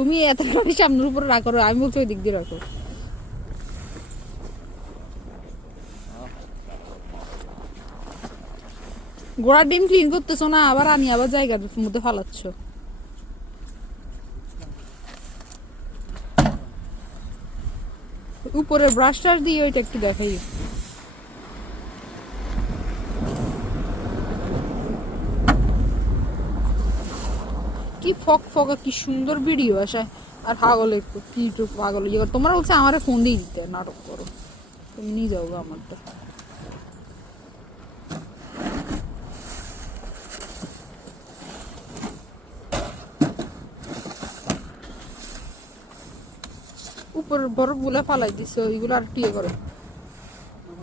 তুমি এত সামনের উপরে রাখো, আমি বলছি ওই দিক দিয়ে রাখো। গোড়ার ডিম ক্লিন করতেছো না, আবার আনি আবার জায়গার মধ্যে ফালাচ্ছ। উপরে ব্রাশ টাশ দিয়ে ওইটা একটু দেখাই। কি ফক ফকা, কি সুন্দর ভিডিও আসে। আর পাগল কি পাগল ইয়ে করো। তোমরা বলছে আমার ফোন দিয়ে দিতে নাটক করো, তুমি নিয়ে যাও আমারটা। উপর বরফ গুলা ফালাই দিছে, ওইগুলো আর টিয়ে করে।